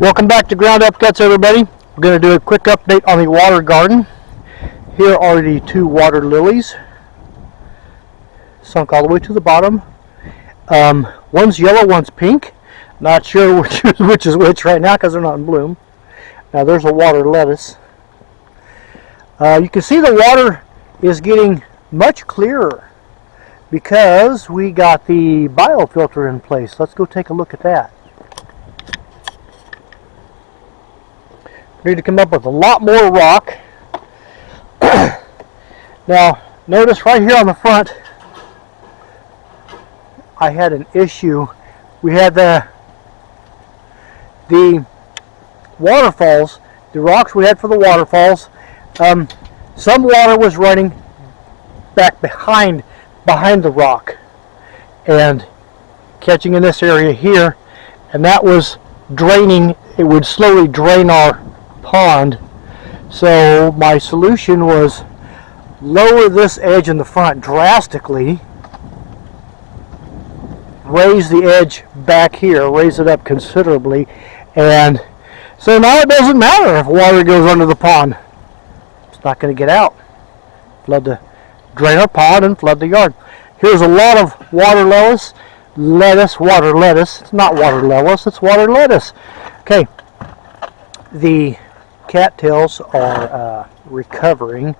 Welcome back to Ground Up Guts, everybody. We're going to do a quick update on the water garden. Here are the two water lilies, sunk all the way to the bottom. One's yellow, one's pink. Not sure which is which right now because they're not in bloom. Now there's a water lettuce. You can see the water is getting much clearer because we got the biofilter in place. Let's go take a look at that. We need to come up with a lot more rock. Now notice right here on the front I had an issue. We had the waterfalls, the rocks we had for the waterfalls. Some water was running back behind the rock and catching in this area here, and that was draining. It would slowly drain our pond. So my solution was lower this edge in the front drastically, raise the edge back here, raise it up considerably, and so now it doesn't matter if water goes under the pond. It's not going to get out. Drain our pond and flood the yard. Here's a lot of water lettuce. Water lettuce. It's not water lettuce, it's water lettuce. Okay, the cattails are recovering,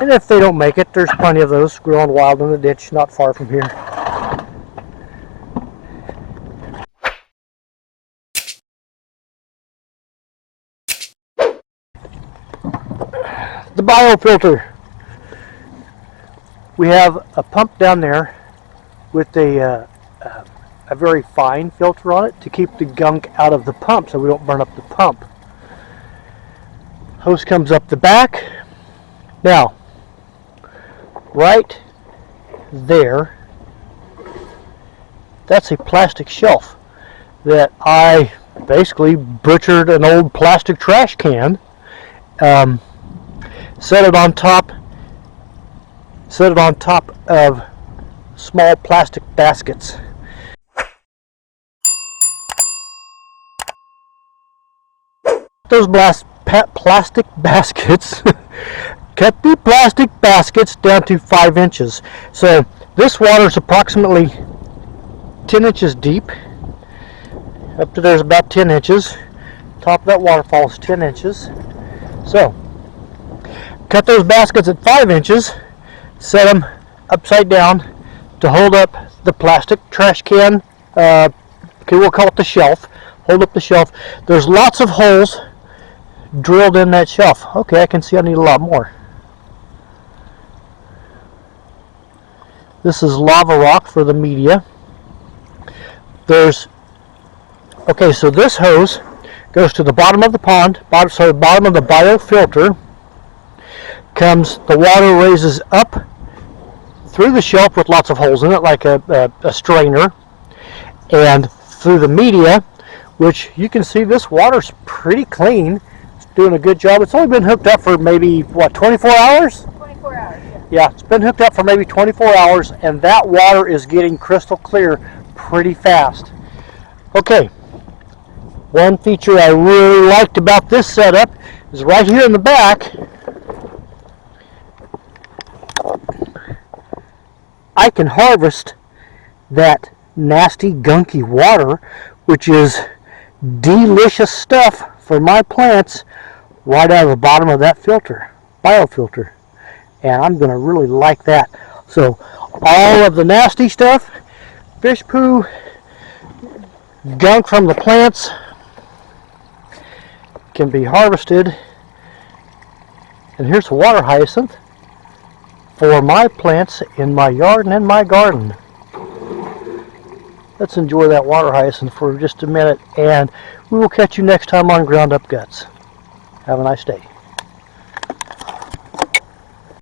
and if they don't make it, there's plenty of those growing wild in the ditch not far from here. The biofilter. We have a pump down there with a very fine filter on it to keep the gunk out of the pump so we don't burn up the pump. Hose comes up the back. Now, right there, that's a plastic shelf that I basically butchered an old plastic trash can, set it on top of small plastic baskets. Those plastic baskets kept the plastic baskets down to 5 inches. So this water is approximately 10 inches deep. Up to there's about 10 inches. Top of that waterfall is 10 inches. So cut those baskets at 5 inches, set them upside down to hold up the plastic trash can. Okay, we'll call it the shelf. Hold up the shelf. There's lots of holes drilled in that shelf. Okay, I can see I need a lot more. This is lava rock for the media. Okay, so this hose goes to the bottom of the pond, bottom of the biofilter. The water raises up through the shelf with lots of holes in it, like a strainer, and through the media, which you can see this water's pretty clean. It's doing a good job. It's only been hooked up for maybe, what, 24 hours? 24 hours, yeah. Yeah, it's been hooked up for maybe 24 hours, and that water is getting crystal clear pretty fast. Okay, one feature I really liked about this setup is right here in the back, I can harvest that nasty, gunky water, which is delicious stuff for my plants, right out of the bottom of that biofilter. And I'm going to really like that. So all of the nasty stuff, fish poo, gunk from the plants, can be harvested. And here's a water hyacinth for my plants in my yard and in my garden. Let's enjoy that water hyacinth for just a minute, and we will catch you next time on Ground Up Guts. Have a nice day.